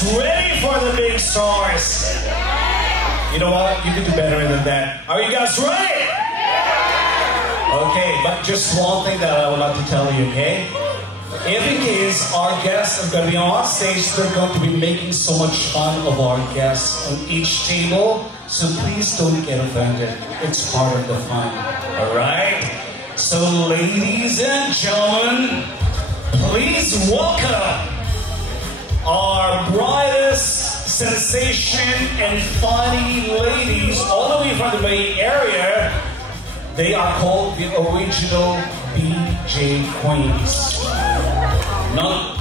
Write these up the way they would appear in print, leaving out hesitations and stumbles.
guys ready for the big stars? You know what? You can do better than that. Are you guys ready? Okay, but just one thing that I would like to tell you, okay? If in case our guests are going to be on stage, they're going to be making so much fun of our guests on each table. So please don't get offended. It's part of the fun. Alright? So ladies and gentlemen, please welcome our brightest sensation and funny ladies all the way from the Bay Area. They are called the original BJ Queens. Not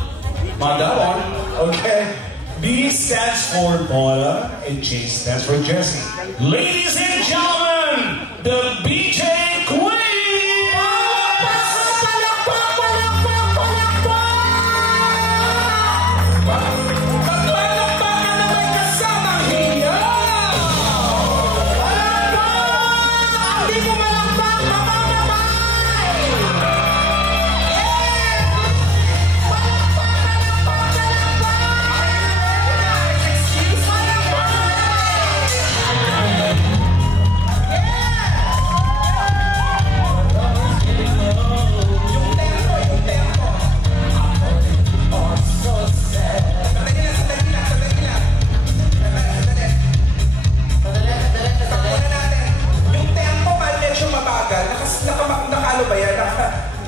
that one, okay? B stands for Paula and J stands for Jessie. Ladies and gentlemen, the BJ Queens!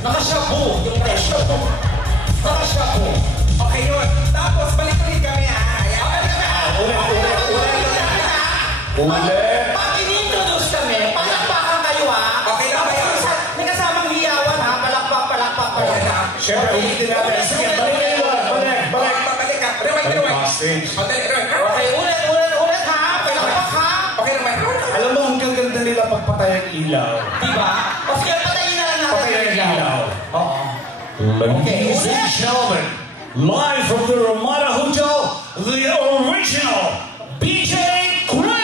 Nakashabu yung presyo. Nakashabu. Okay yun. Tapos balik ulit kami Ulit. Pag in-introduce kami, palakpakan kayo Okay na ba yan? May kasamang hiyawan palakpak. Siyempre, ulitin natin. Sige, balik kayo. Balik. Okay, ulit ha. Palakpak ha. Okay naman. Alam mo, ang gaganda nila pagpatay ang ilaw. Diba? O sige, patayin na lang natin. Patayin ang ilaw. Ladies and gentlemen, live from the Ramada Hotel, the original BJ Queens!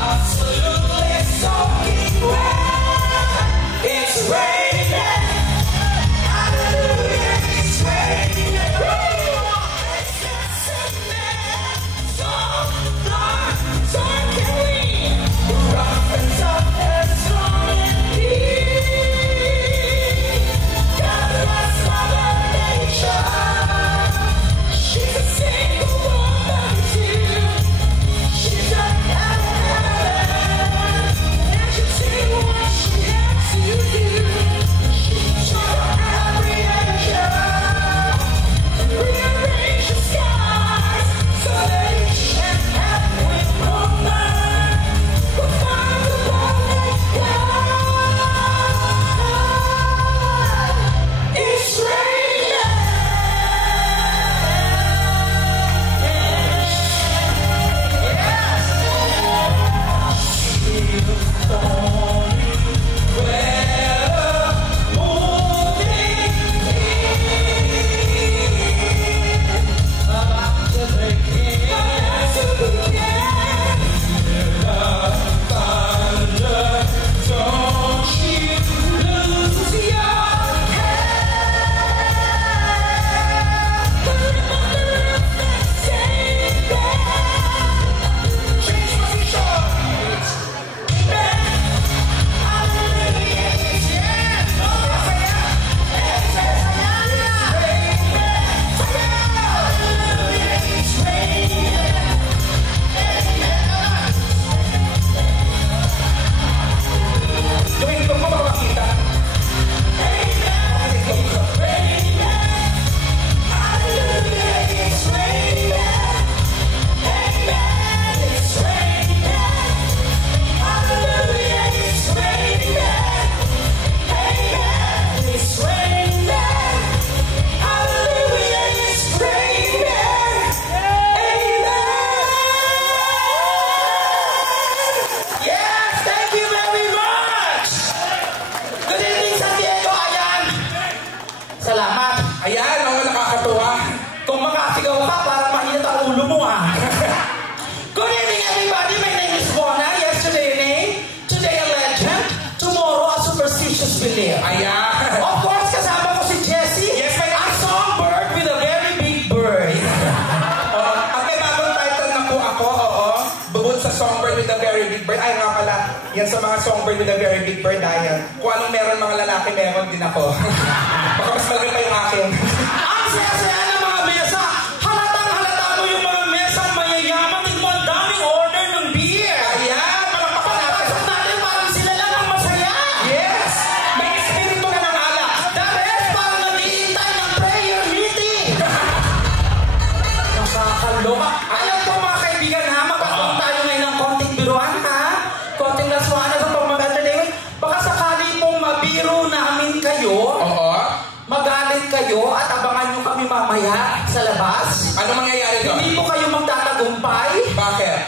Absolutely. Philip. Ayan. Of course, kasama ko si Jessie. Yes, may a songbird with a very big bird. At may bagong title na po ako, oo. Bukod sa songbird with a very big bird. Ay nga pala, yan sa mga songbird with a very big bird, ayan. Kung anong meron mga lalaki, meron din ako. Baka mas maganda yung akin. Ang saya-saya ng mga mesa. Halatang-halata mo yung mga mesa mayayaman. Tigmo ang daming order ng beer. Ayan, Pagpasok natin parang sila lang ang masaya. yes! May espiritu na ng alak. The rest parang nag-iintay ng prayer meeting. Nakakaloka. Alam po mga kaibigan ha, magkakaroon tayo ngayon ng konting biruan ha. Konting laswana sa pag-mag-entertainment. Baka sakali pong mabiro namin kayo. Oo. Magalit kayo at abangan nyo kami mamaya sa labas. Ano mangyayari doon? Hindi po kayo magtatagumpay. Bakit?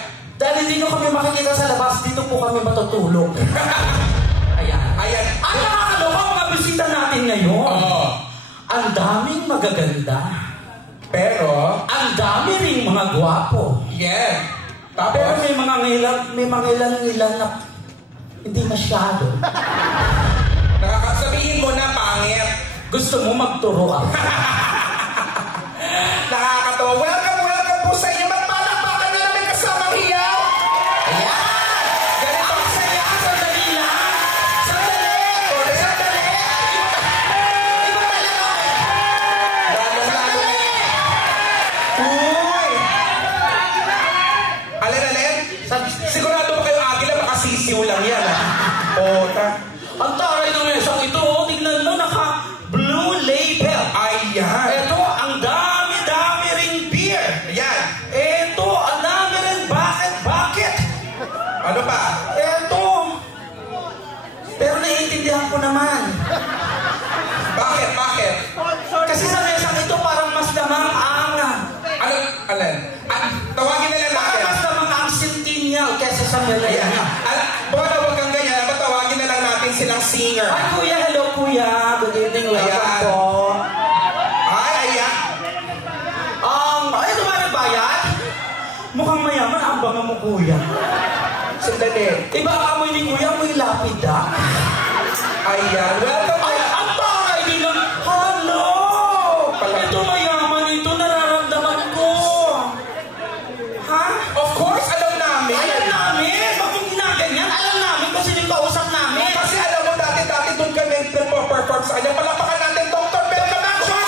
Dahil hindi nyo kami makikita sa labas, dito po kami matutulog. Ayan. Ayan. Ang nakakaloka mga bisita natin ngayon. Oo. Ang daming magaganda. Pero, Ang dami ring mga gwapo. yeah. Pero Tapos, may mga ilan na hindi masyado. nakakasabihin mo na pangit. Gusto mo magturo ako. Nakakatawa. Welcome po sa inyo. Magpalakpakan na namin kasamang hiyaw. Ayan! Ganito. Ang saya! Sandali lang! Sandali! Sandali! Iba talaga! Lalo na. Uy! Alin? Sigurado ba kayo agila? Baka sisiw lang yan, ha? Ota. Ang taray ng mesang ito, tingnan mo, naka-blue label. Ayan. Ito, ang dami-dami ring beer. Ayan. Ito, ang dami ring bakit? Ano pa? Ito. Pero naiintindihan ko naman. Bakit? Kasi sa mesang ito, parang mas damang ang... Ano? Alin? Tawagin nila natin. Parang mas damang ang centennial kesa sa Ayan. Melania. Baka huwag kang ganyan. Tawagin na lang natin silang singer. Ay, kuya, hello, kuya. Good evening, welcome Ayan. po. Ay, ayan. Ay, ito ba nagbayad? Mukhang mayaman ang banga mo, kuya. Sandali. Iba ang amoy ni kuya, amoy lapida. Ayan. Welcome. Ay, ang taray din ng... Hello! Ito mayaman ito, nararamdaman ko. Ha? Of course, alam namin. Alam namin! Bakit yung ginaganyan? Alam namin kasi yung kausap namin. Kasi alam mo, dati doon kami nagpo-perform sa kanya. Palapakan natin, Dr. Bel Camacho!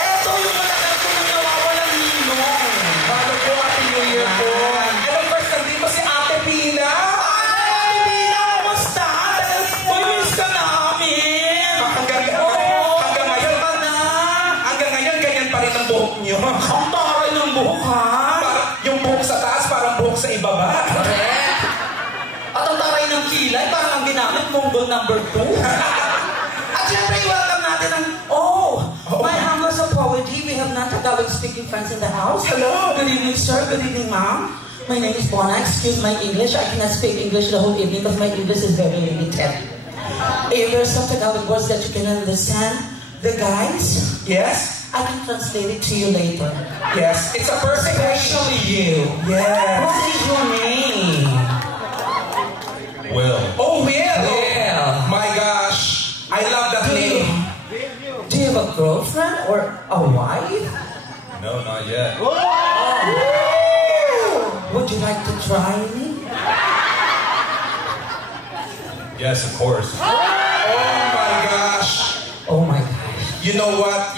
Ito yung matagal ko nang nawawalang ninong. Paano po, Happy New Year po? Ano first, nandito si Ate Pina? Ay, Pina, kumusta? Uy, miss ka namin. Hanggang ngayon, ganyan pa rin ang buhok niyo. Ang taray ng buhok, ha? Yung buhok sa taas, parang buhok sa ibaba. Correct. At ang taray ng kilay, parang ang ginamit, Mongol number 2. At syempre, welcome natin ang... My humble apology. We have non-Tagalog speaking friends in the house. Hello. Good evening, sir. Good evening, ma'am. My name is Bona. Excuse my English. I cannot speak English the whole evening because my English is very limited. If there's some Tagalog words that you can understand, the guys, Yes? I can translate it to you later. Yes. It's a perfect Especially you. Yes. What is your name? Will. Oh, Will. Will. My gosh. I love that name. Do you have a girlfriend or a wife? No, not yet. Would you like to try me? Yes, of course. Oh my gosh. Oh my gosh. You know what?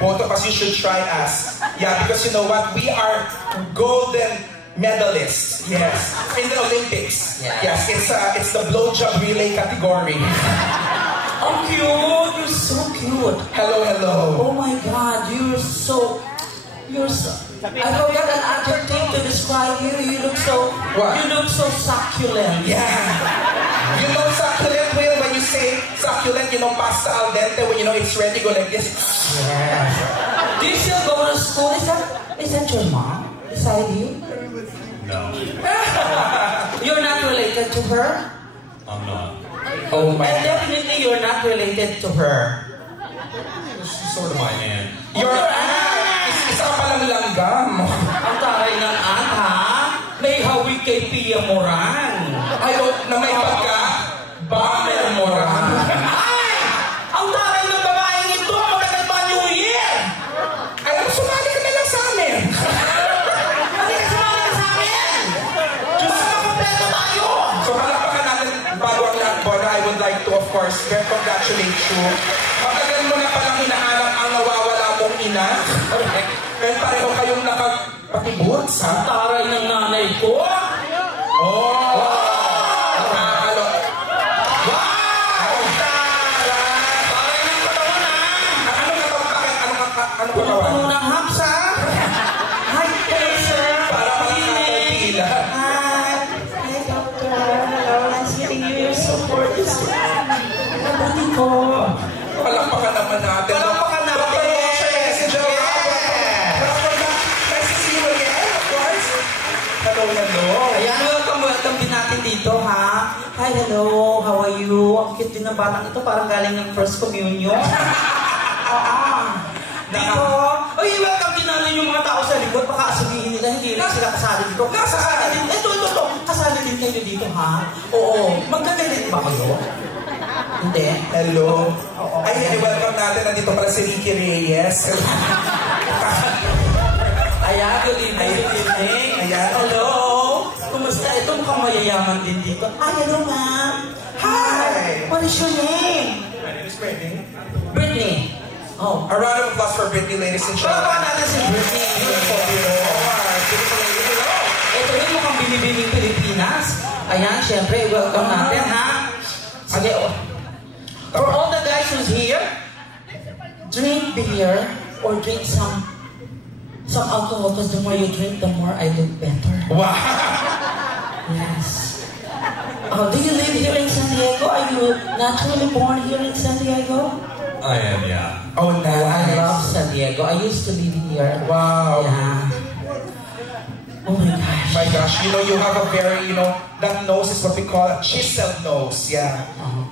Both of us, you should try us. Yeah, because you know what? We are golden medalists. Yes. In the Olympics. Yeah. Yes, it's the blowjob relay category. Oh, cute. You're so cute. Hello. Oh my God. You're so... I forgot an adjective to describe you. You look so... What? You look so succulent. Yeah. You know succulent, Will, when you say succulent, pasta al dente, when it's ready, go like this. Yes. Do you still go to school? Is that your mom beside you? No, You're not related to her? I'm not. Oh my And God. definitely you're not related to her. She's sort of my aunt. Your aunt. Isa ka palang langgam. Ang taray ng aunt, ha? May hawig kay Pia Moran. Ayaw na may pagka. Bomber Moran. would like to, of course, congratulate you. Matagal mo na palang hinahanap ang nawawala mong ina. Kaya pareho kayong nakapatiboots, ha? Taray ng nanay ko. Oh! Nakakalo. Wow! Taray ng katawan na. Ano katawan? Puno ng hapsa. Hi, sir. Para makakapila. Hi, doctor. Hello, nice meeting you. You're so gorgeous. Kapatid ko. Palakpakan naman natin. Palakpakan natin. Dr. Roche, si Joe. Nice to see you again, of course. Hello. Ayan, welcome din natin dito, ha? Hi, hello, how are you? Ang cute din ng batang ito, parang galing ng first communion. Dito, welcome din natin yung mga tao sa likod, baka sabihin nila, hindi rin sila kasali dito. Kasali din, ito, kasali din kayo dito, ha? Oo, magkagalit ba kayo? Hindi. Hello. Ay, welcome natin. Nandito pala si Ricky Reyes. Ayan, good evening. Ayan. Hello. Kumusta? Ito mukhang mayayaman din dito. Hi, hello, ma'am. Hi. What is your name? My name is Brittany. Brittany. Oh. A round of applause for Brittany, ladies and gentlemen. Baka natin si Brittany. Beautiful lady. Ito rin mukhang binibining Pilipinas. Ayan, syempre, welcome natin, ha? Sige, for all the guys who's here, drink beer or drink some alcohol because the more you drink, the more I look better. Wow! Yes. Do you live here in San Diego? Are you naturally born here in San Diego? I am, yeah. Oh, nice. I love San Diego. I used to live here. Wow. Yeah. Oh my gosh. My gosh, you have a very, that nose is what we call a chiseled nose. Yeah.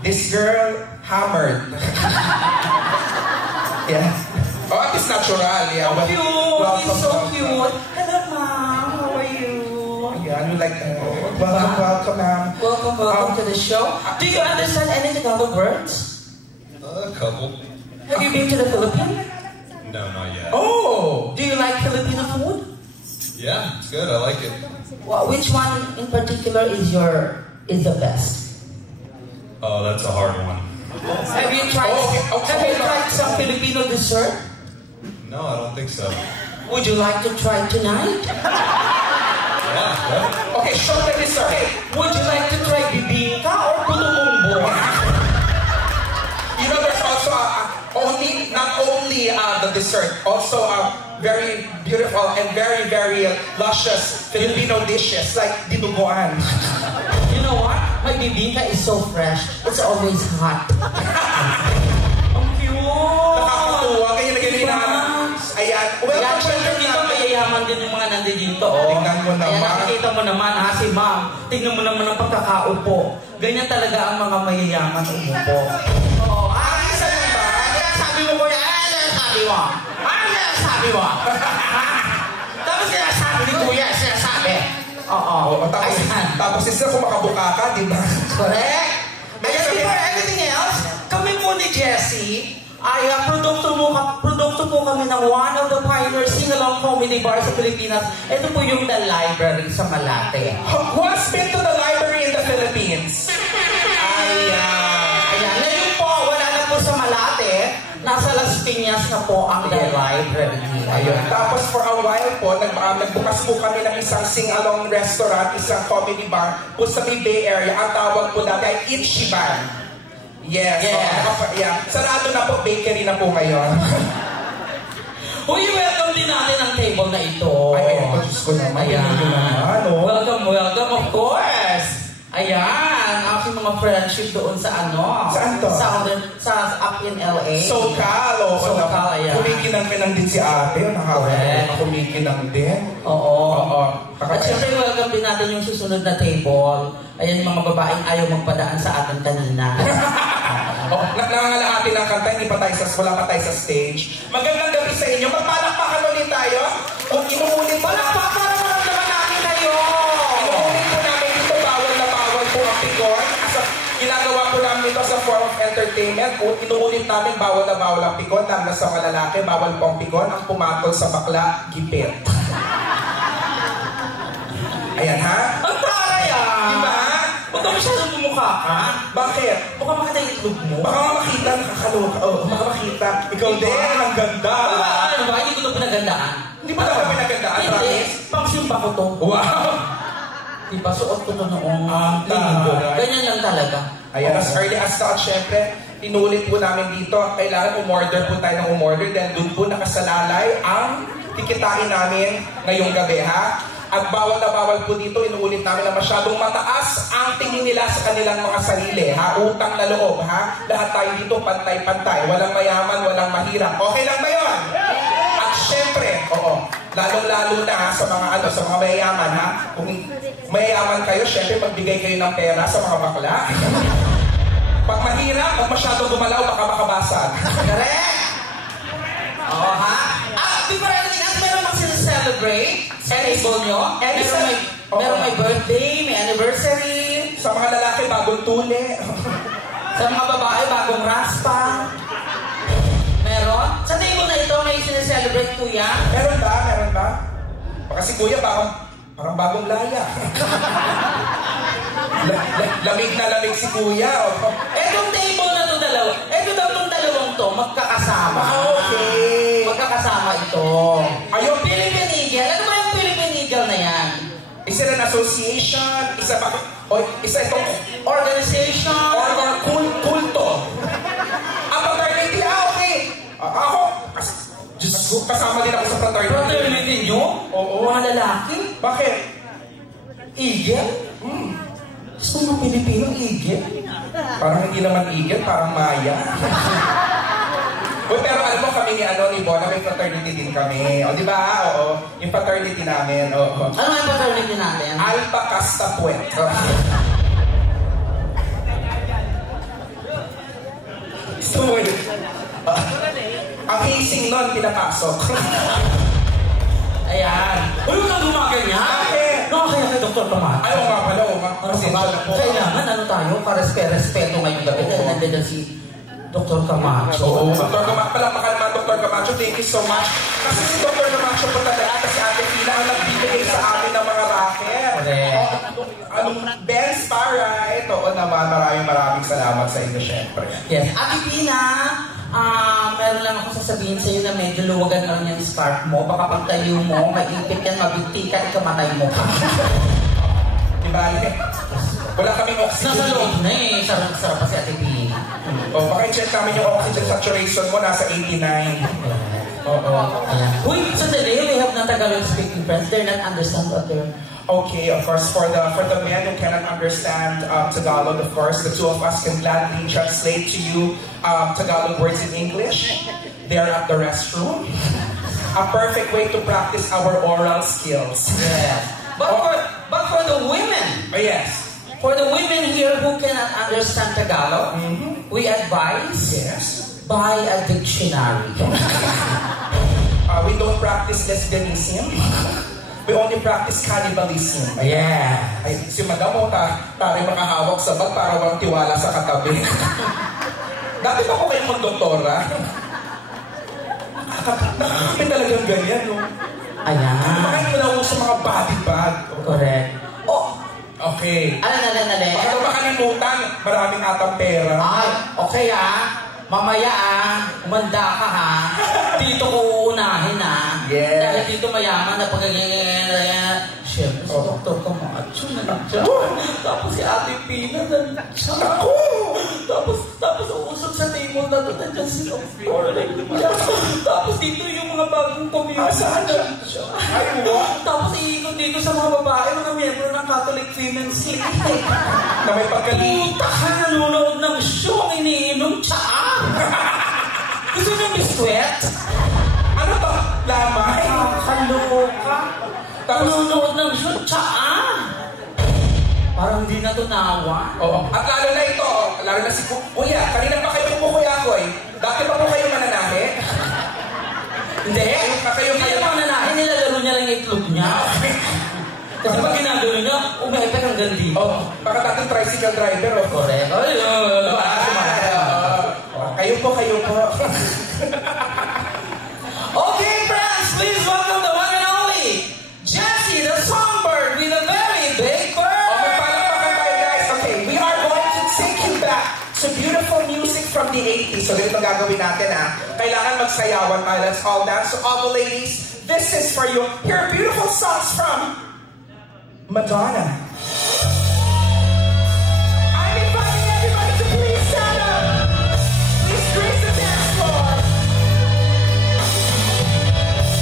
This girl, hammered. Yeah. Oh, at least natural. Yeah. Cute. He's so cute. Hello, ma'am. How are you? Yeah, you like that. Welcome, ma'am. Welcome to the show. Do you understand any Tagalog words? A couple. Have you been to the Philippines? No, not yet. Oh! Do you like Filipino food? Yeah, it's good. I like it. Well, which one in particular is the best? Oh, that's a hard one. Have you tried? Have you tried some Filipino dessert? No, I don't think so. Would you like to try tonight? Yeah. Okay, short the dessert. Okay. Would you like to try bibingka or puto bumbong? There's also not only the dessert, also very beautiful and very, very luscious Filipino dishes like dinuguan. You know what? My bibingka is so fresh. It's always hot. Ang cute! Nakakatuwa. Ganyan na ganyan na. Ayan. Ayan, syempre dito mayayaman din yung mga nandito. Tingnan mo naman. Ayan, nakikita mo naman, ha, si ma'am. Tingnan mo naman ang pagkakaupo. Ganyan talaga ang mga mayayaman umupo. Oo. Isa lang ba? Sabi mo ko yan. Sabi mo. Sabi mo. Tapos sinasabi ni Kuya, sinasabi. Oo. Tapos isa kung makabuka ka, di ba? Correct. Ayan, before anything else, kami po ni Jessie, ay produkto po kami ng one of the pioneer sing-along comedy bar sa Pilipinas. Ito po yung The Library sa Malate. Who has been to the library in the Philippines? Ayan. Ngayon po, wala na po sa Malate. Nasa Las Piñas na po ang The Library. Ayun. Tapos for a while po, nagbukas po kami ng isang sing-along restaurant, isang comedy bar po sa Bay Area. Ang tawag po dati ay Ichiban. Yes. Yeah. Sarado na po, bakery na po ngayon. Welcome din natin ang table na ito. Ay, Diyos ko naman. Ayan. Welcome, of course. Ayan, aking mga friendship doon sa Saan to? Sa up in LA. SoCal, ayan. Kumikinang-kinang din si ate. Kumikinang din. Oo. At syempre, welcome din natin yung susunod na table. Ayan yung mga babaeng ayaw magpadaan sa atin kanina. Nangangalahati ng kanta, wala pa tayo sa stage. Magandang gabi sa inyo. Magpalakpakan ulit tayo. Kung inuulit palakpakan naman namin kayo. Inuulit po namin dito, bawal na bawal po ang pikon. Ginagawa po namin ito sa form of entertainment. Kung inuulit namin, bawal na bawal ang pikon. Lalo sa mga lalaki, bawal po ang pikon. Ang pumatol sa bakla, gipit. Ayan ha? Ang taray ah! Diba? Huwag ka masyadong magmumukha ka. Bakit? Baka makita yung itlog mo. Baka nga makita, nakakaloka. Oo, baka makita. Ikaw din, ang ganda. Ano ba? Hindi ko ito pinagandaan. Hindi ba dapat pinagandaan? Hindi. Pangsimba ko to. Wow! Diba? Suot ko to noong taray. linggo. Ganyan lang talaga. Ayan, as early as now, syempre, inulit po namin dito, kailangan umorder po tayo ng umorder dahil doon po nakasalalay ang tikitain namin ngayong gabi, ha? At bawal na bawal po dito, inuulit namin na masyadong mataas ang tingin nila sa kanilang mga sarili, ha? Utang na loob, ha? Lahat tayo dito pantay-pantay. Walang mayaman, walang mahirap. Okay lang ba yun? At syempre, lalong-lalo na ha, sa mga sa mga mayayaman, ha? Kung mayayaman kayo, syempre magbigay kayo ng pera sa mga bakla. Pag mahirap, pag masyadong gumalaw, baka makabasag. Correct! Oo, ha? Before anything else, meron bang celebrate sa table nyo? Meron may birthday, may anniversary. Sa mga lalaki, bagong tuli. Sa mga babae, bagong raspa. Meron? Sa table na ito, may sineselebrate kuya? Meron ba? Meron ba? Baka si kuya, parang bagong laya. Lamig na lamig si kuya. Etong table na ito dalawa. Eto daw itong dalawang to, magkakasama. Okay. Magkakasama ito. Ayun, Philippine Eagle. Ano ba yung Philippine Eagle na yan? Is it an association? Isa itong Organization? or kulto? Ang fraternity, okay. Ako, Diyos ko, kasama din ako sa fraternity. Fraternity nyo? Oo. Mga lalaki? Bakit? Eagle? Gusto mo Pilipino Eagle? Parang hindi naman eagle, parang maya. Uy, pero alam mo kami ni Bona, may fraternity din kami. O, di ba? Oo. Yung fraternity namin. Oo. Ano nga yung fraternity natin? Alpha Casta Puet. So, ang casing nun, pinapasok. Ayan. Uy, huwag kang gumaganyan. Bakit? Kaya kay Dr. Tomat. Ayaw nga pala, Kailangan ano tayo, respeto ngayong gabi. Dahil nandiyan si Dr. Camacho. Oo, Dr. Camacho. Palakpakan naman, Dr. Camacho. Thank you so much. Kasi si Dr. Camacho po talaga at si Ate Pina ang nagbibigay sa amin ng mga racket. Benz para. Ito, naman, maraming salamat sa inyo, syempre. Yes. Ate Pina, meron lang ako sasabihin sa iyo na medyo luwagan na rin yung scarf mo. Baka pag tayo mo, maipit yan, mabigti ka, ikamatay mo ka. Diba? Wala kaming oxygen. Nasa loob na eh. Sarap pa si Ate Pina. Baka i-check namin yung oxygen saturation mo, nasa 89. Uy, sandali, we have na Tagalog speaking friends. They're not understand what they're... Okay, of course, for the men who cannot understand Tagalog, of course, the two of us can gladly translate to you Tagalog words in English. They're at the restroom. A perfect way to practice our oral skills. Yes. But for the women, Yes. for the women here who cannot understand Tagalog, we advise buy a dictionary. We don't practice lesbianism. We only practice cannibalism. Yeah. Ay, si Madam mo, tayo makahawak sa bag para walang tiwala sa katabi. Dati pa ko kayong magdoktora. Nakakapin talagang ganyan, no? Ayan. Baka hindi mo na uso mga body bag. Correct. Oh, Okay. Alin. Baka makalimutan, maraming atang pera. Ay, okay Mamaya umanda ka Dito ko uunahin Yes. Dahil dito mayaman na siyempre si Dr. Camacho nandiyan. Tapos si Ate Pina nandiyan. Tapos uusap sa table na to nandiyan si Dr. Tapos dito yung mga bagong community. Ay, what? Tapos iikot dito sa mga babae, mga miyembro ng Catholic Women's City. Na may pagkalit. Puta ka, nanonood ng show, iniinom tsaa. Gusto nyo biskwet? Ano to? Lamay? Kaloka. Tapos, Nanonood ng show, tsaa. Parang di na to nawa. oo. At lalo na ito, lalo na si Kuya. Kanina pa kayo po Kuya Koy. Dati pa po kayo mananahe? Hindi. Hindi pa nanahin, nilalaro niya lang yung itlog niya. Kasi pag ginagano niya, umepek hanggang dito. Oh, baka dating tricycle driver, oh. Correct. Kayo po. Okay, friends, please welcome the one and only Jessie, the songbird with a very big bird. Magpalakpakan tayo, guys. Okay, we are going beautiful music from the 80s. So ganito gagawin natin Kailangan magsayawan tayo. Let's all dance. So all the ladies, this is for you. Here are beautiful songs from Madonna. I'm inviting everybody to please stand up. Please grace the dance floor.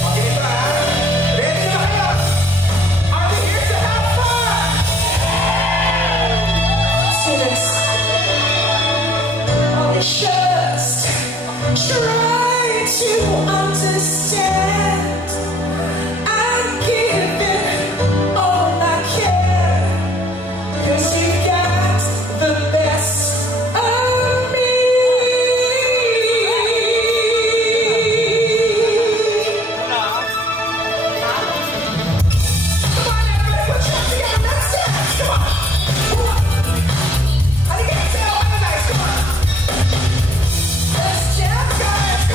Okay, ito Ready na kayo? Are we here to have fun? Students, just try to understand. I'm giving all I can, 'cause you got the best of me. Come on, everybody, put your hands together. Let's dance. Come on. I can't tell. Come on. Let's jam, guys.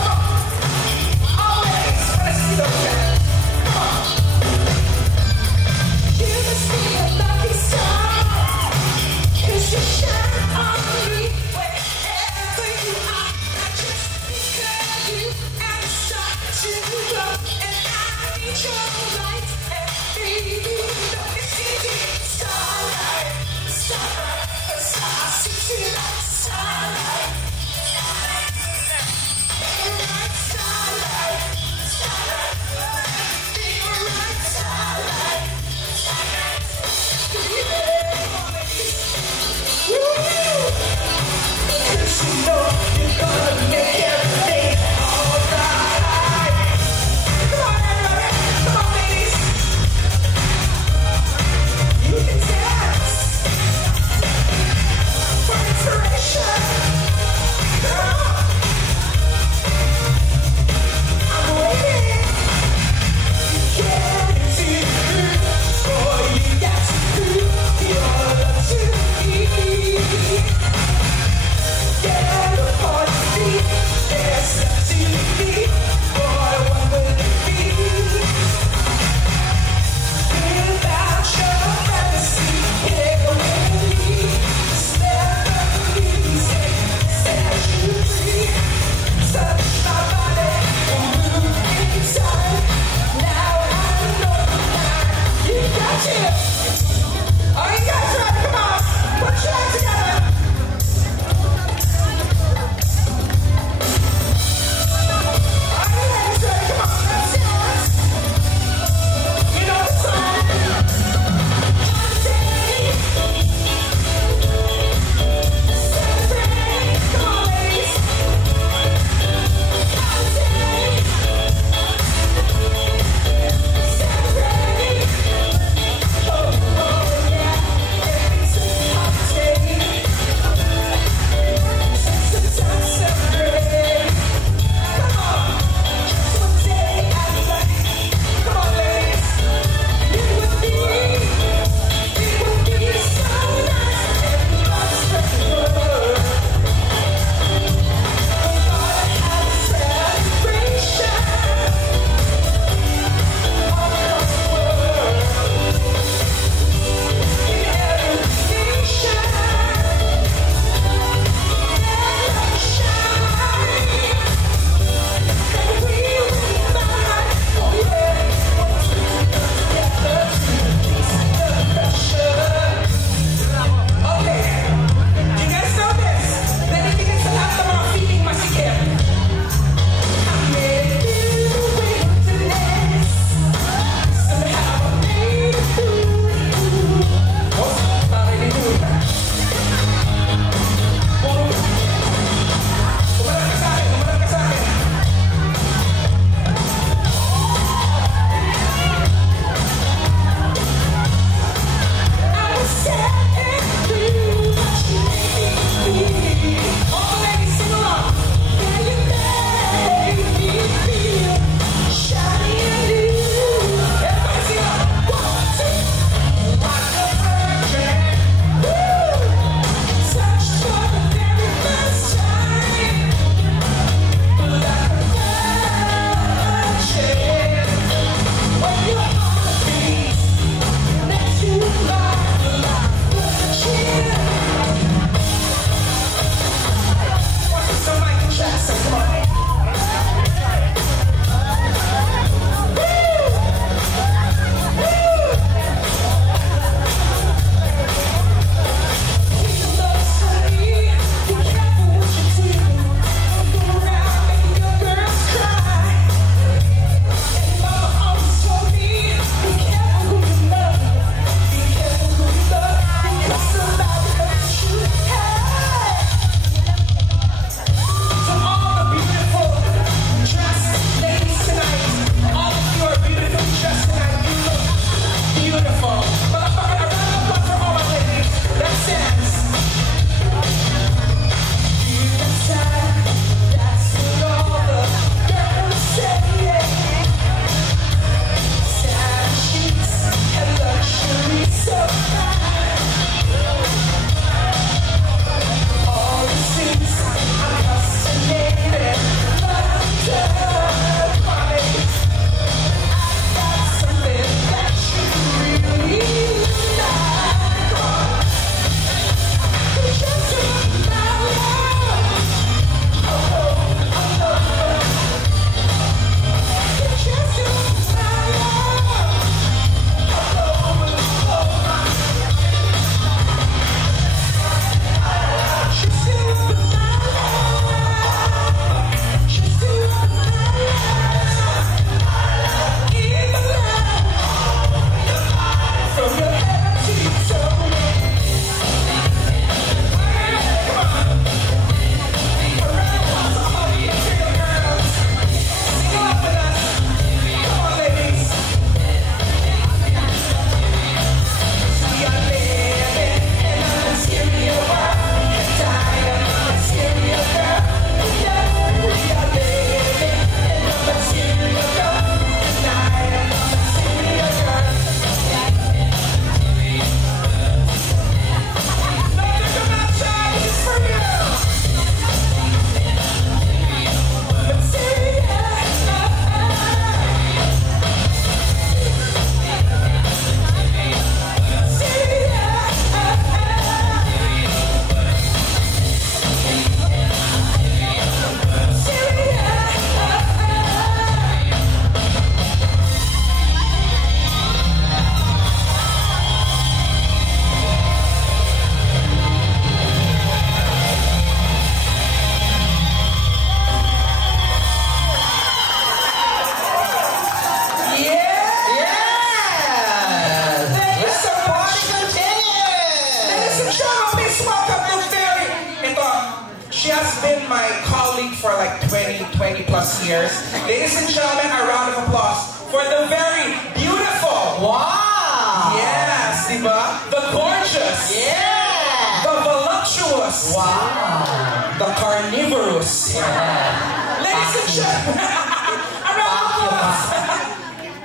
has been my colleague for like 20 plus years. Ladies and gentlemen, a round of applause for the very beautiful. Wow! Yes, diba? The gorgeous. Yeah! The voluptuous. Wow! The carnivorous. Yeah. Ladies and gentlemen, a round of applause.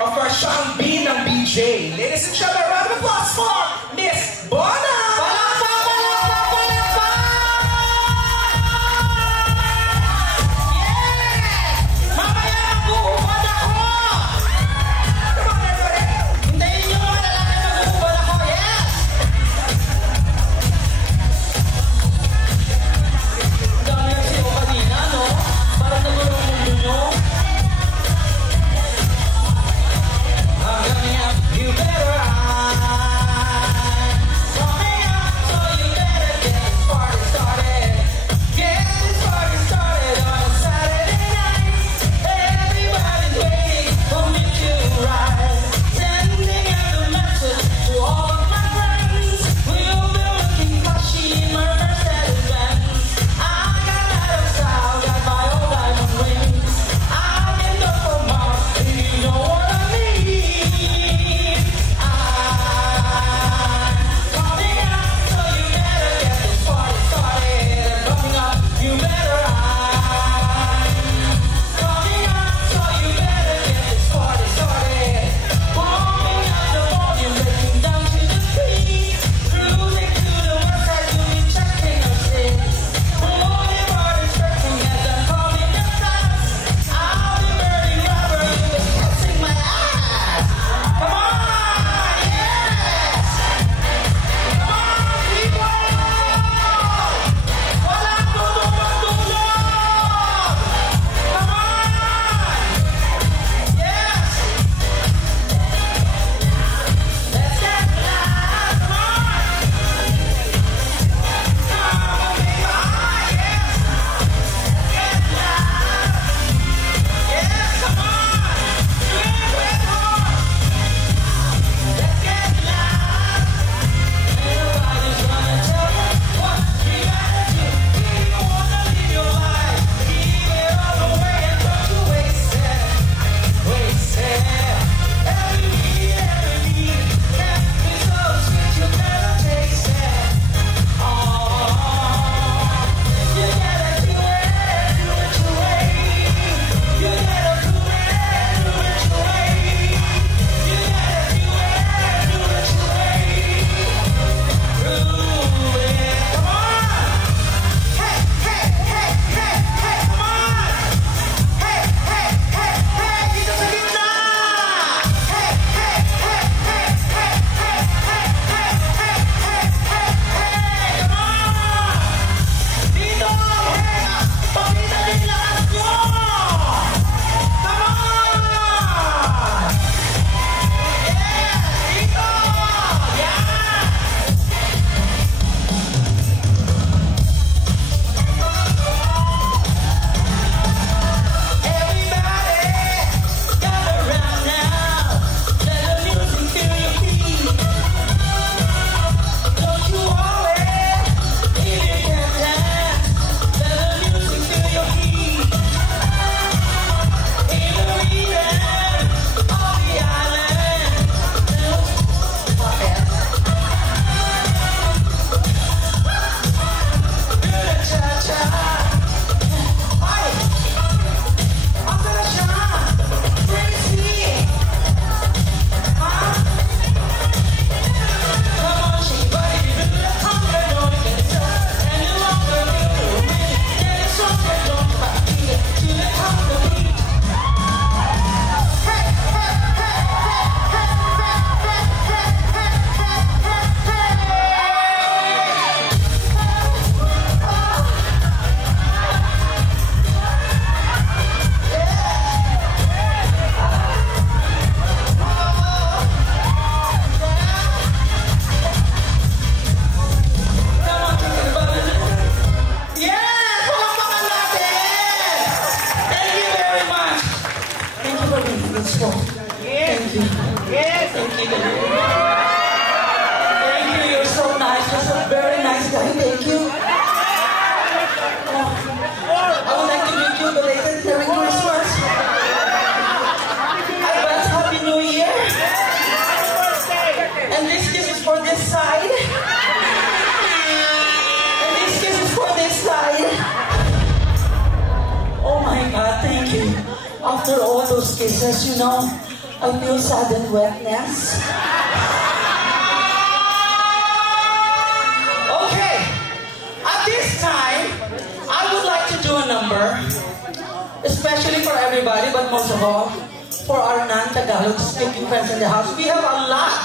Of course, siya ang B ng BJ. Ladies and gentlemen, a round of applause for Miss Bona! Thank you. Yes, thank you. Thank you, you're so nice. You're so very nice guy. Thank you. after all those kisses, you know, I feel sudden wetness. Okay, at this time, I would like to do a number, especially for everybody, but most of all, for our non-Tagalog speaking friends in the house. We have a lot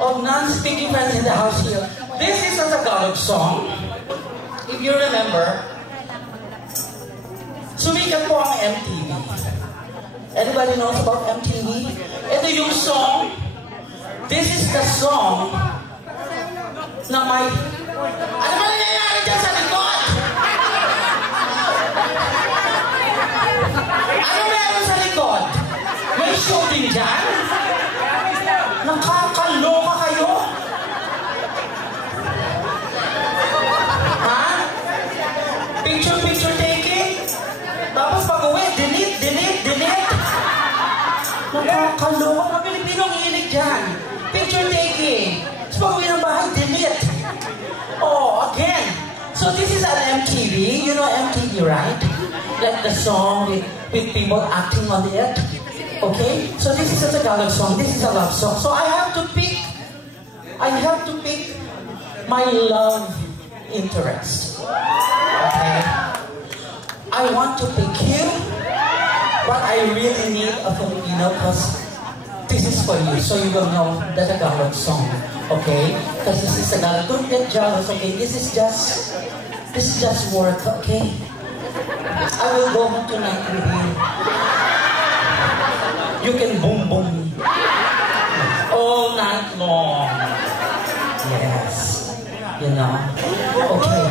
of non-speaking friends in the house here. This is a Tagalog song. If you remember, sumikat po ang MTV. Anybody knows about MTV? Ito yung song. This is the song na may... Ano ba nangyayari dyan sa likod? Ano meron sa likod? May shooting dyan? Nakakaloka kayo? Ha? Picture taking? Tapos pag-uwi, delete. Nakakaloka. Mga Pilipinong hilig dyan. Picture taking. Tapos pag-uwi ng bahay, delete. Oh, again. So this is an MTV. You know MTV, right? Like the song with people acting on it. Okay? So this is a Tagalog song. This is a love song. So I have to pick my love interest. Okay? I want to pick you, but I really need a Filipino because this is for you, so you will know the Tagalog song. Okay? Because this is Tagalog. Don't get jealous, okay? This is just work, okay? I will go home tonight with you. You can boom me all night long. Yes. You know. Okay.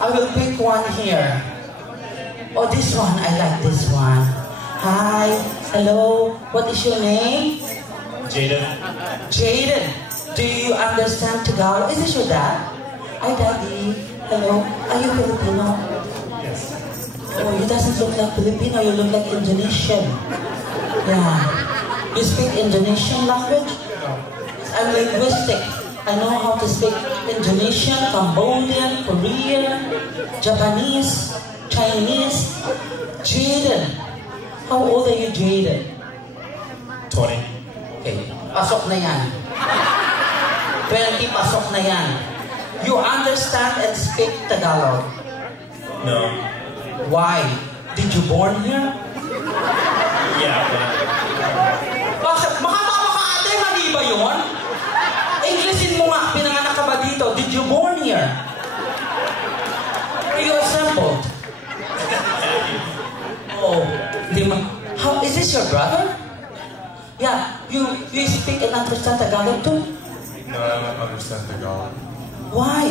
I will pick one here. Oh, this one. I like this one. Hi. Hello. What is your name? Jaden. Jaden. Do you understand Tagalog? Is this your dad? Hi, Daddy. Hello. Are you Filipino? Yes. Oh, you doesn't look like Filipino. You look like Indonesian. Yeah. You speak Indonesian language? I'm linguistic. I know how to speak Indonesian, Cambodian, Korean, Japanese, Chinese. Jaden. How old are you, Jaden? 20. Okay. Pasok na yan. 20, pasok na yan. You understand and speak Tagalog? No. Why? Did you born here? Yeah, Bakit? Makababa ka ate, mali ba yun? Englishin mo nga, pinanganak ka ba dito? Did you born here? You assembled? Oh, di ma... How, is this your brother? Yeah, you speak and understand Tagalog too? no, I don't understand Tagalog. Why?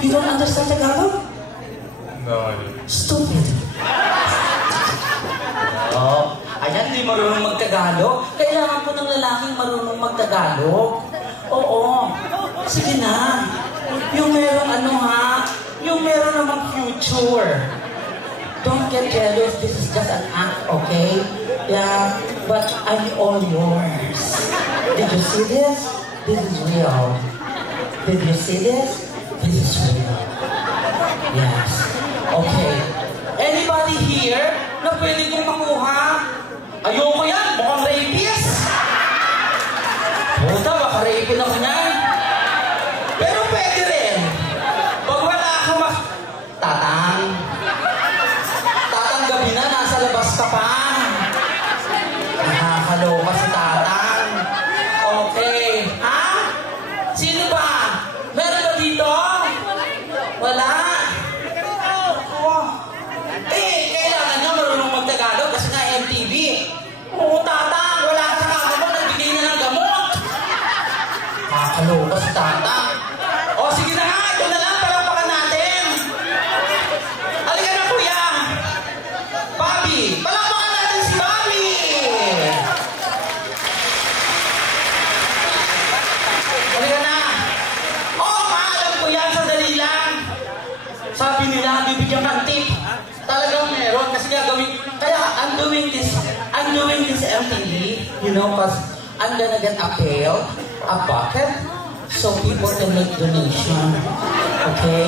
You don't understand Tagalog? No, I don't. Stupid. Oh, ayan, hindi marunong magtagalog. Kailangan po ng lalaking marunong magtagalog. Oo. Sige na. Yung meron yung meron namang future. Don't get jealous. This is just an act, okay? Yeah, but I'm all yours. Did you see this? This is real. Did you see this? This is real. Yes. Okay. Anybody here na pwede kong makuha? Ayoko yan. Mukhang rapist. Puta, baka rapist ako yan. Pero pwede rin. Pag wala ka Tatang. Tatang, gabi na. Nasa labas ka pa. Nakakaloka si Tatang. Okay. Ha? Sino ba? Meron ba dito? Wala. Kailangan nyo marunong magtagalog kasi nga MTV. Oo, Tatang, wala ka sa kama mo, nagbigay na ng gamot. Nakakaloka si Tatang. O, sige na nga, ito na lang, palakpakan natin. Halika na, kuya. Bobby, palakpakan natin si Bobby. Halika na. Oo, alam ko yan, sandali lang. Sabi nila, bibigyan kang tip. Talagang meron kasi gagawin. Kaya I'm doing this MTV, you know, because I'm gonna get a pail, a bucket, so people can make donation. Okay?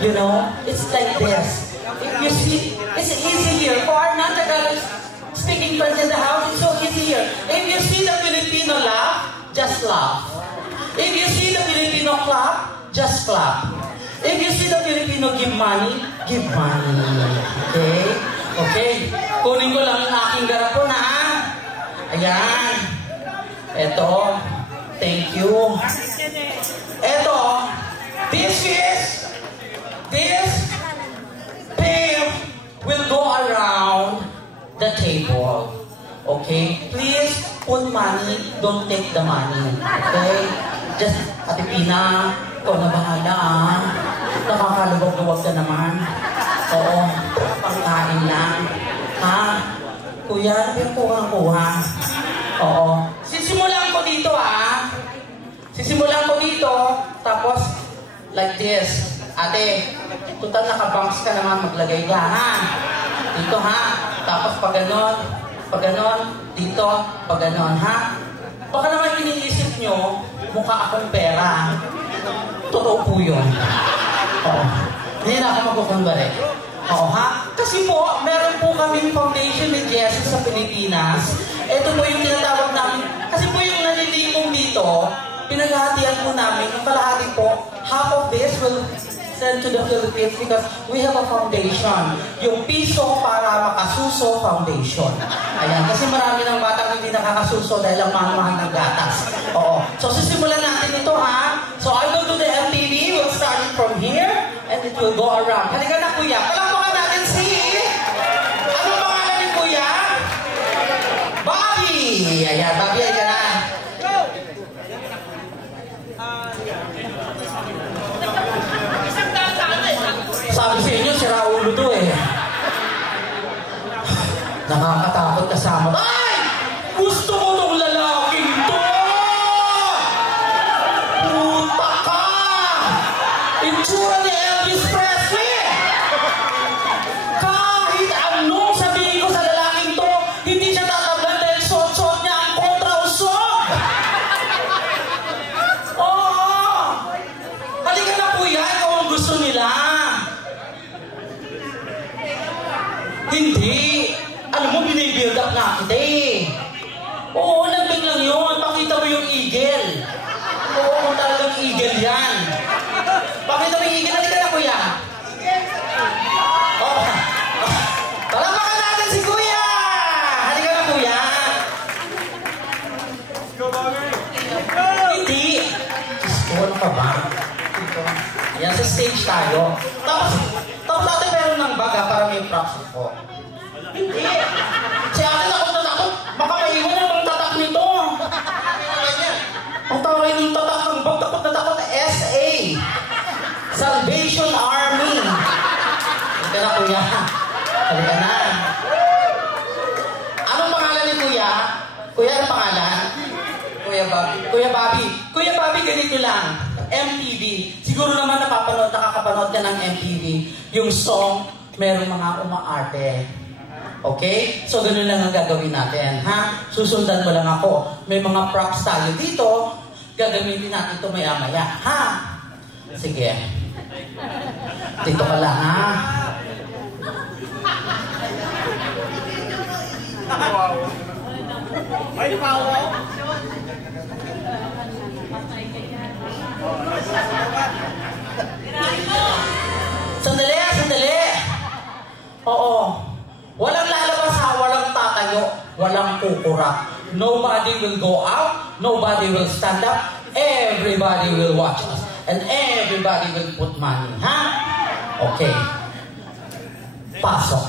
You know, it's like this. If you see, it's easy here for our non-Tagalog speaking French in the house, it's so easy here. If you see the Filipino laugh, just laugh. If you see the Filipino clap, just clap. If you see the Filipino give money, give money. Okay? Okay. Kunin ko lang yung aking garapon, ha? Ayan. Eto. Thank you. Eto. This pay will go around the table. Okay? Please put money, don't take the money. Okay? Just, Ate Pina, ikaw na bahala, ah. Nakakalubog-luwag ka naman. Oo, pangkain lang. Ha? Kuya, yung kuha. Oo. Sisimulan ko dito, ah. Sisimulan ko dito, tapos, like this. Ate, total nakabanks ka naman, maglagay ka, ha? Dito, ha? Tapos, pag ganon, dito, pag ganon, ha? Baka naman iniisip nyo, mukha akong pera. Totoo po yun. Oo. Hindi na ako magkukumbari. Oo, ha? Kasi po, meron po kaming foundation ni Jessie sa Pilipinas. Ito po yung tinatawag namin. Kasi po yung nalilingkong dito, pinaghahatian po namin. Yung kalahati po, half of this will send to the Philippines because we have a foundation. Yung Piso para Makasuso Foundation. Ayan, kasi marami ng batang hindi nakakasuso dahil ang mahal-mahal ng gatas. Oo. So, sisimulan natin ito, ha? So, I will do the MTV. We'll start it from here and it will go around. Halika na, Kuya. Palakpakan natin si... Ano pangalan ni Kuya? Bobby! Ayan, Bobby, ay ka na. Sabi sa inyo, si Raulo to eh. Nakakatakot kasama. Ay! Gusto mo tong lalaking to! Puta ka! Itsura ni Elvis Presley! Kahit anong sabihin ko sa lalaking to, hindi siya tatablan dahil suot-suot niya ang kontra-usog! Oo! Halika na, Kuya, ikaw ang gusto nila. Hindi. Alam mo, binibuild up na kita eh. Oo, nagbig lang yun. Pakita mo yung eagle. Oo, talagang eagle yan. Pakita mo yung eagle. Halika na, Kuya. Oh. Palakpakan natin si Kuya. Halika na, Kuya. Hindi. Gusto, ano ka ba? Yan, sa stage tayo. Tapos ate meron ng baga para may props ko. Hindi. Si ate takot na takot. Baka maiwan yung mga tatak nito. Ang taray ng tatak ng bag. Takot na takot. SA. Salvation Army. Halika na, Kuya. Halika na. Anong pangalan ni Kuya? Kuya, anong pangalan? Kuya Bobby. Kuya Bobby. Kuya Bobby, ganito lang. MTV. Siguro naman nakakapanood ka ng MTV. Yung song, merong mga umaarte. Okay? So, ganun lang ang gagawin natin, ha? Susundan mo lang ako. May mga props tayo dito. Gagamitin natin ito maya-maya, ha? Sige. Dito ka lang, ha? Ay, power! Sandali! Oo. Walang lalabas ha, walang tatayo, walang kukurak. Nobody will go out, nobody will stand up, everybody will watch us. And everybody will put money, ha? Okay. Pasok.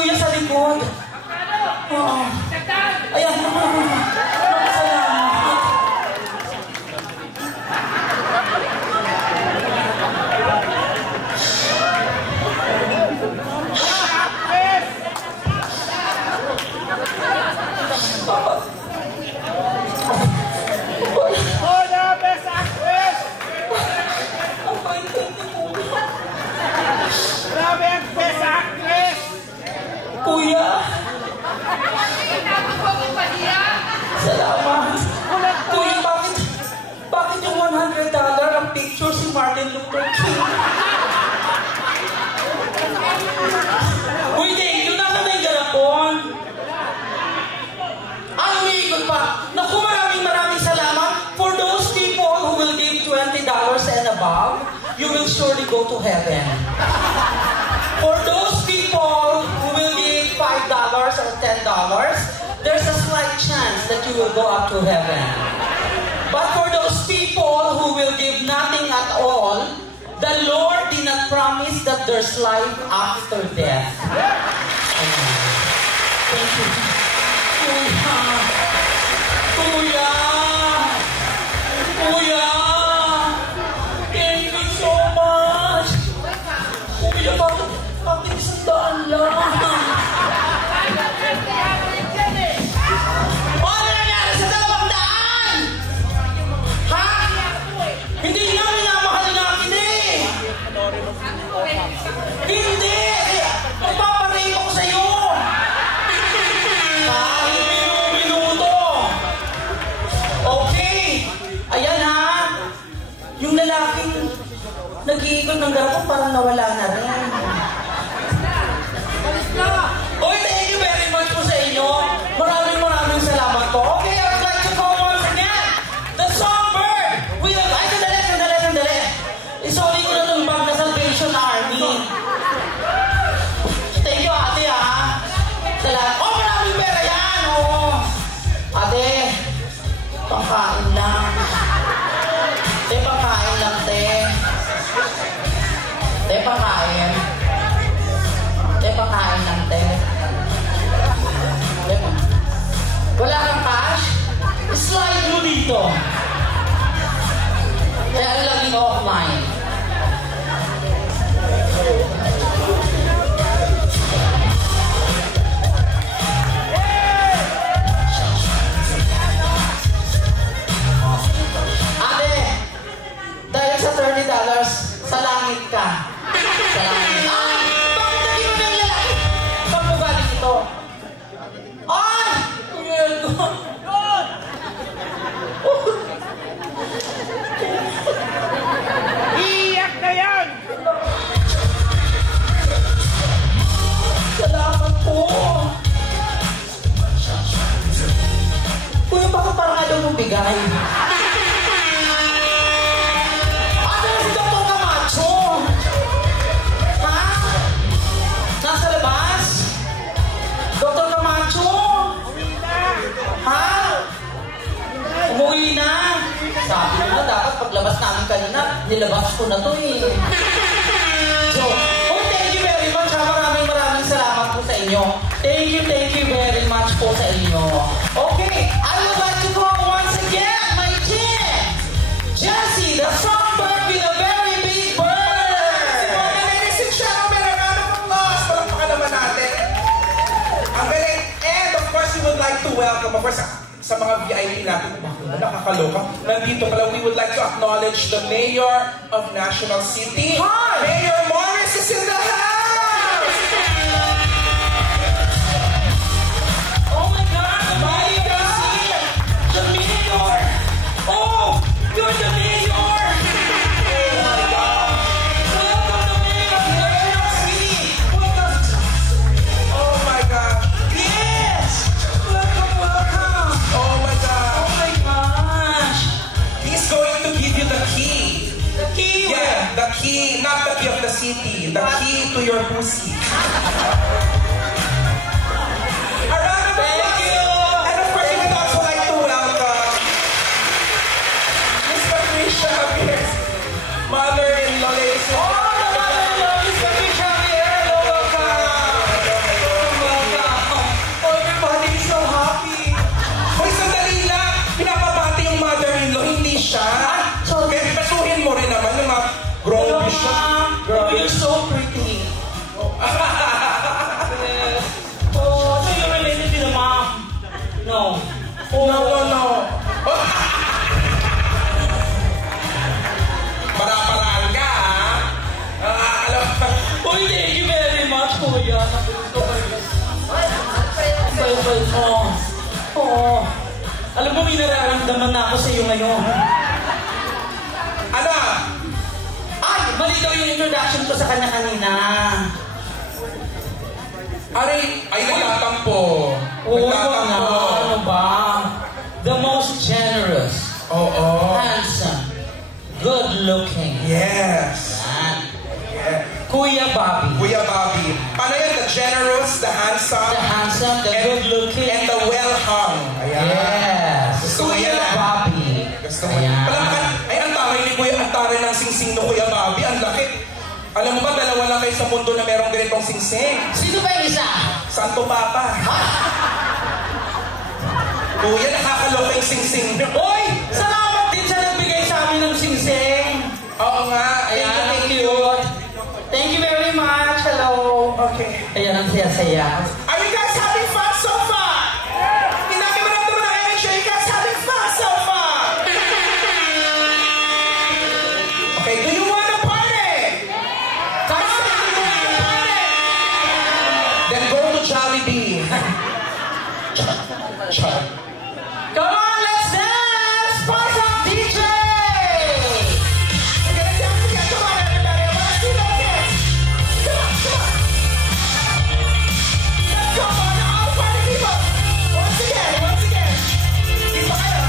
kuya sa likod. Oo. Ayan. Salamat. Kuya! Salamat! Kuya, bakit yung $100 ang picture si Martin Luther King? Uy, thank you! Nasa na yung garapon? Ay, umiikot pa! Naku, maraming salamat! For those people who will give $20 and above, you will surely go to heaven. For those people who will give $5 or $10, there's a slight chance that you will go up to heaven. But for those people who will give nothing at all, the Lord did not promise that there's life after death. Thank you. Kuya! Kuya! Thank you so much! Kuya, bakit $100 lang? Ano nangyari sa $200? Ha? Hindi nga minamahal namin eh! Hindi! Magpaparate ako sa'yo! Kahit minuto! Okay! Ayan ha! Yung lalaking nag-iikot ng garapon parang nawala na rin. Oy, thank you very much po sa inyo. Maraming salamat po. Okay, I would like to call once again the Songbird. Ay, sandali. Isolve ko na itong bag na Salvation Army. Thank you, ate, ha. Salamat. Oh, maraming pera yan, oh. Ate, pangkain lang. Te, pangkain lang, te. Te, pangkain. Te, pangkain lang, te. Wala kang cash? Slide mo dito. Kaya laging offline. Ate, dahil sa $30, sa langit ka. Sa langit. Ay! Bakit naging mo ng lalaki? Saan mo galing ito? Ay! Iiyak na yan! Salamat po! Kuya, bakit parang ayaw mong bigay? Ano si Dr. Camacho? Ha? Nasa labas? Dr. Camacho? Ha? Umuwi na? Sabi mo na dapat paglabas namin kanina, nilabas ko na to eh. So, oh, thank you very much ha. Maraming salamat po sa inyo. Thank you very much po sa inyo. Okay, I would like to call once again my team. Jessie, the Songbird with a very big bird. Ladies and gentlemen, a round of applause. Palakpakan naman natin. Ang galing. And of course, we would like to welcome, of course, sa mga VIP natin, nakakaloka. Nandito pala, we would like to acknowledge the Mayor of National City. Hi! Mayor Morris is in the house! Oh my God, the mayor is here! The mayor! Oh, you're the mayor! Oh my God! Welcome the mayor of National City! Oh my God! Yes! Welcome! Oh my God! Oh my gosh! He's going to give you the key. The key! Yeah, the key, not the key of the city. The key to your pussy. A round of applause. Thank you! And of course, we would also like to welcome Miss Patricia Pierce, mother-in-law, ladies and Oh, the mother-in-law is Patricia Pierre. Hello, welcome! No. Para-paraan ka, ha? Uy, thank you very much, kuya. Alam mo, may nararamdaman na ako sa iyo ngayon. Ano? Ay, mali daw yung introduction ko sa kanya kanina. Ay, nagtatampo. Oo nga, ano ba? The most generous, handsome, good-looking. Yes. Yan. Yeah. Kuya Bobby. Kuya Bobby. Paano yun? The generous, the handsome, The good-looking, and the well-hung. Ayan. yes. Gusto mo Kuya yan, ah? Bobby. Gusto mo Ayan. Palakpakan. Ay, ang taray ni Kuya, ang taray ng singsing ni Kuya Bobby. Ang laki. Alam mo ba, dalawa lang kayo sa mundo na merong ganitong singsing. Sino ba yung isa? Santo Papa. Kuya, nakakaloka yung singsing. Hoy! Salamat din sa nagbigay sa amin ng singsing. Oo nga. Ayan, Ayan. ang cute. Thank you very much. Hello. Okay. Ayan, ang saya-saya. Are you guys having fun so far? Inakimaramdaman ng energy. Are you guys having fun so far? Okay, do you want to party? Come on, do you want to party? Then go to Jollibee. Come on, let's dance! Spark up, DJ! We're gonna dance again. Come on, everybody. I wanna see that dance. Come on, come on. Let's go on, all the party people. Once again. Isa kayo.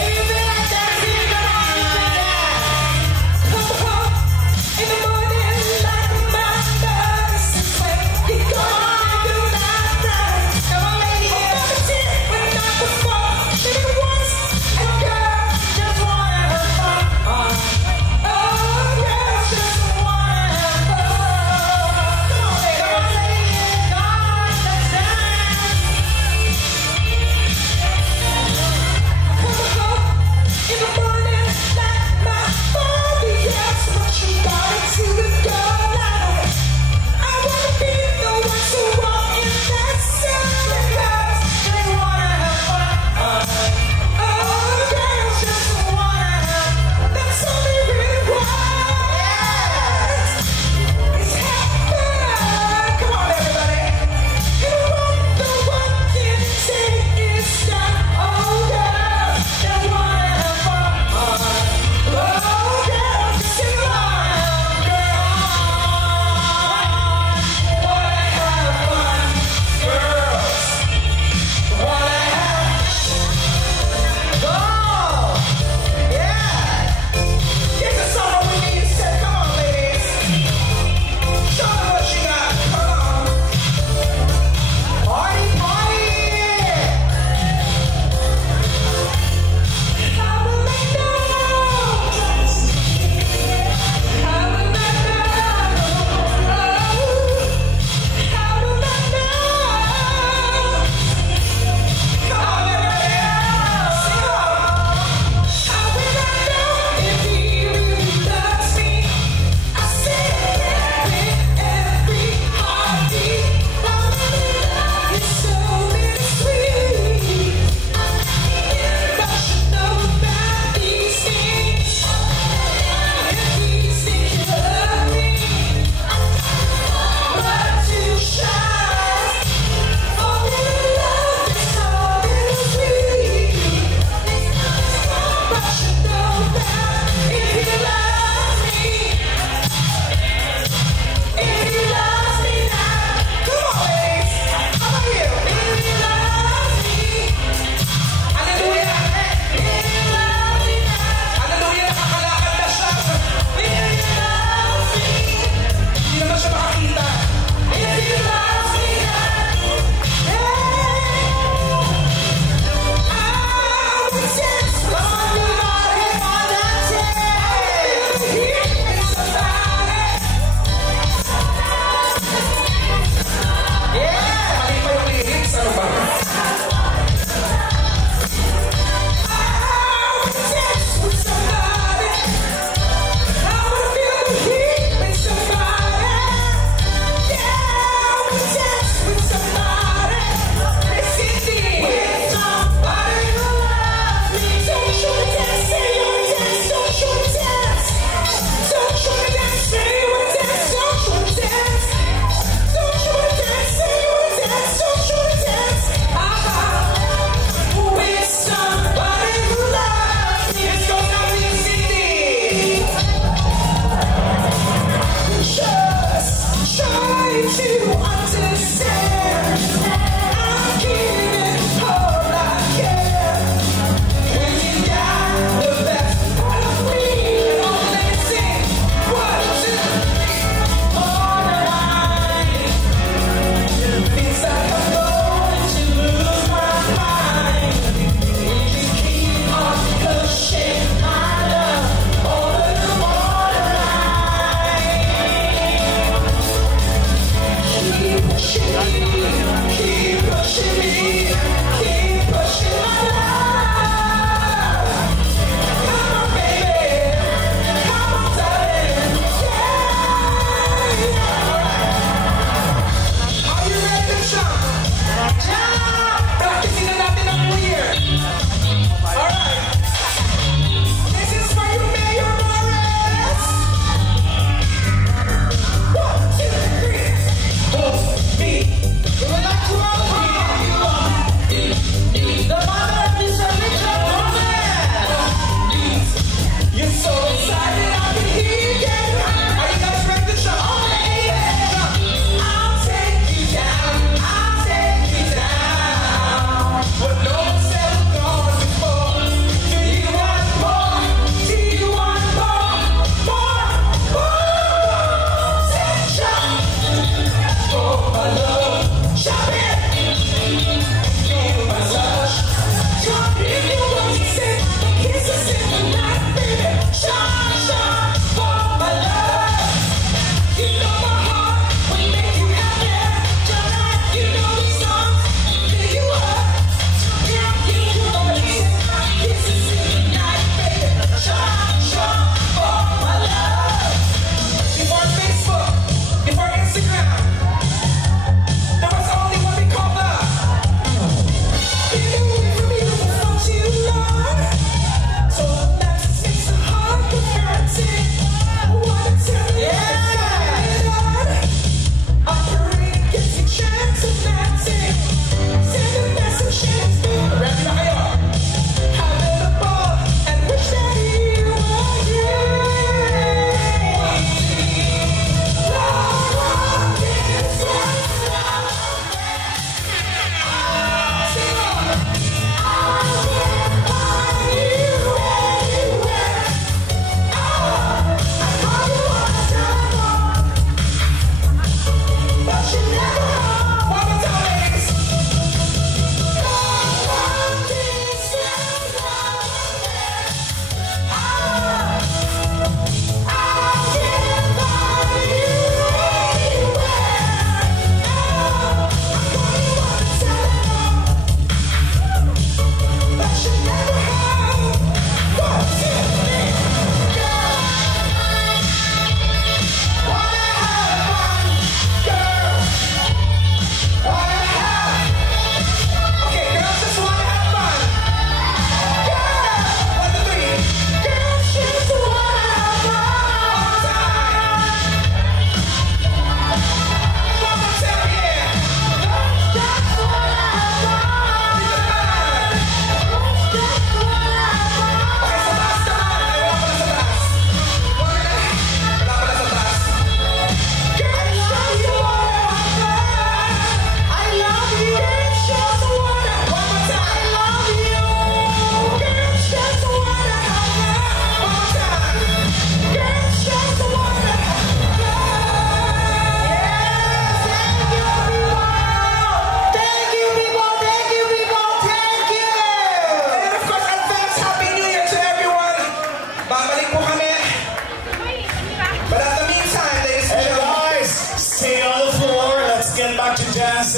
If you feel like dancing, come on, you can dance! Come on, in the morning, like a man does. When you go on, do that dance. Come on, ladies.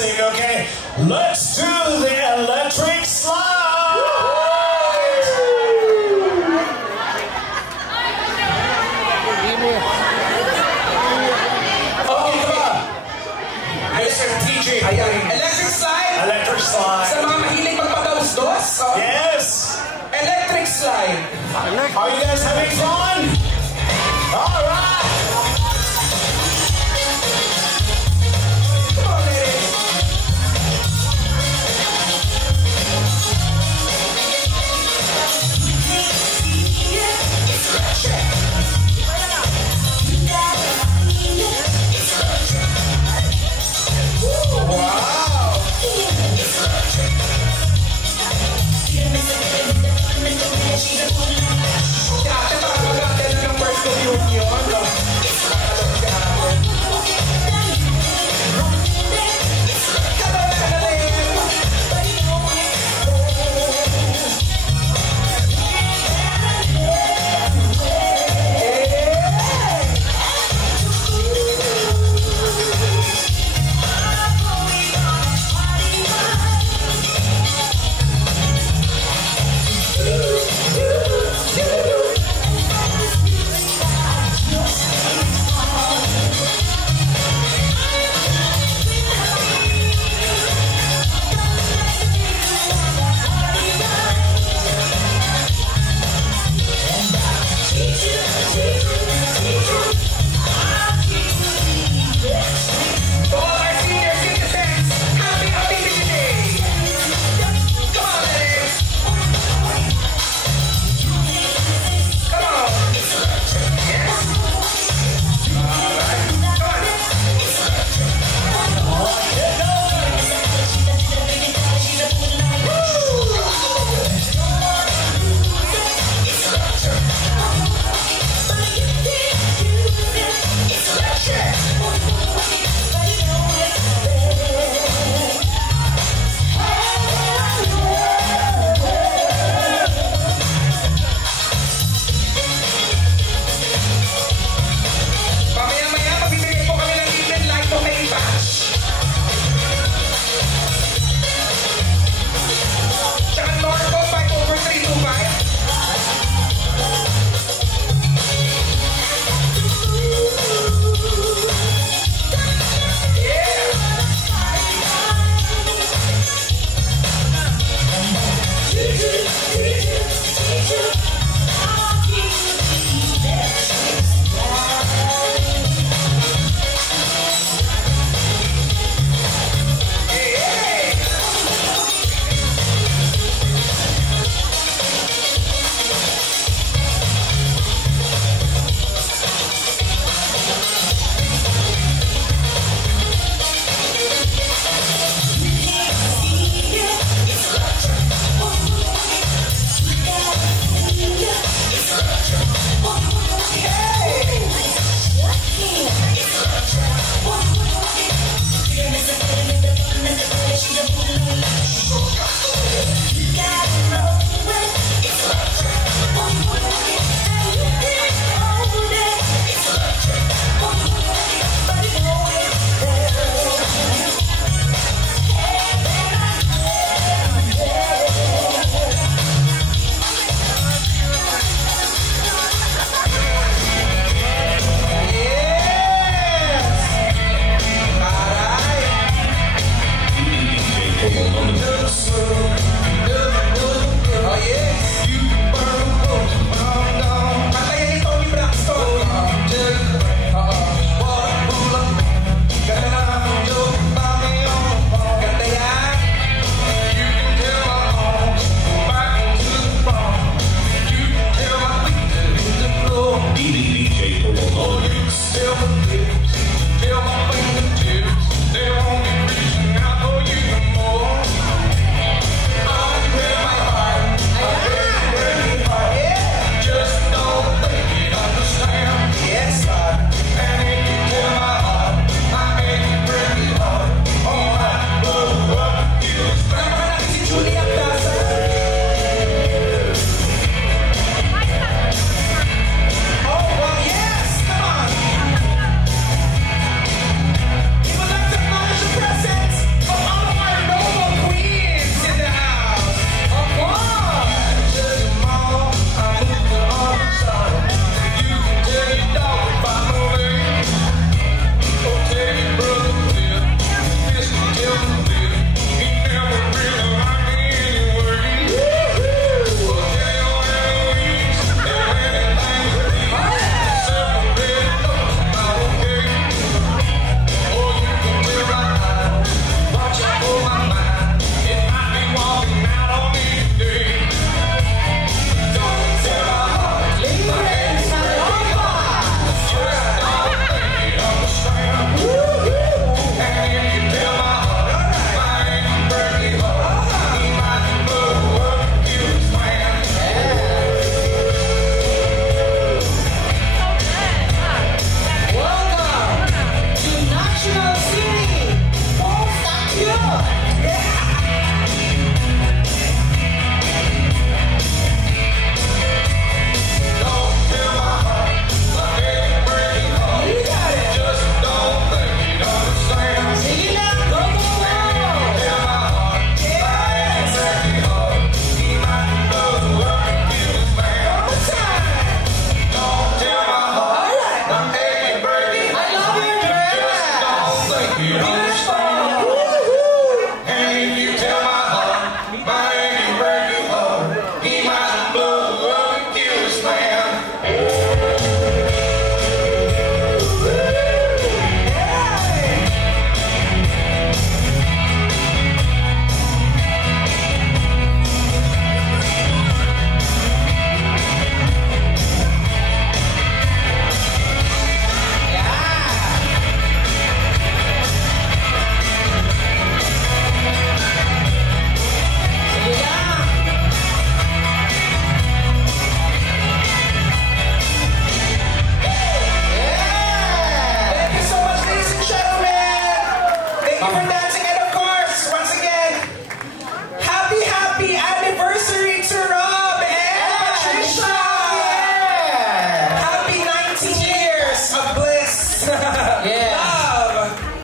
sing, okay? Let's do the electric slide! Okay, come on. Mr. TJ. Ayan. Electric slide. Electric slide. Sa mga mahilig magpadaos-dos. Oh. Yes. Electric slide. Are you guys having fun? All right.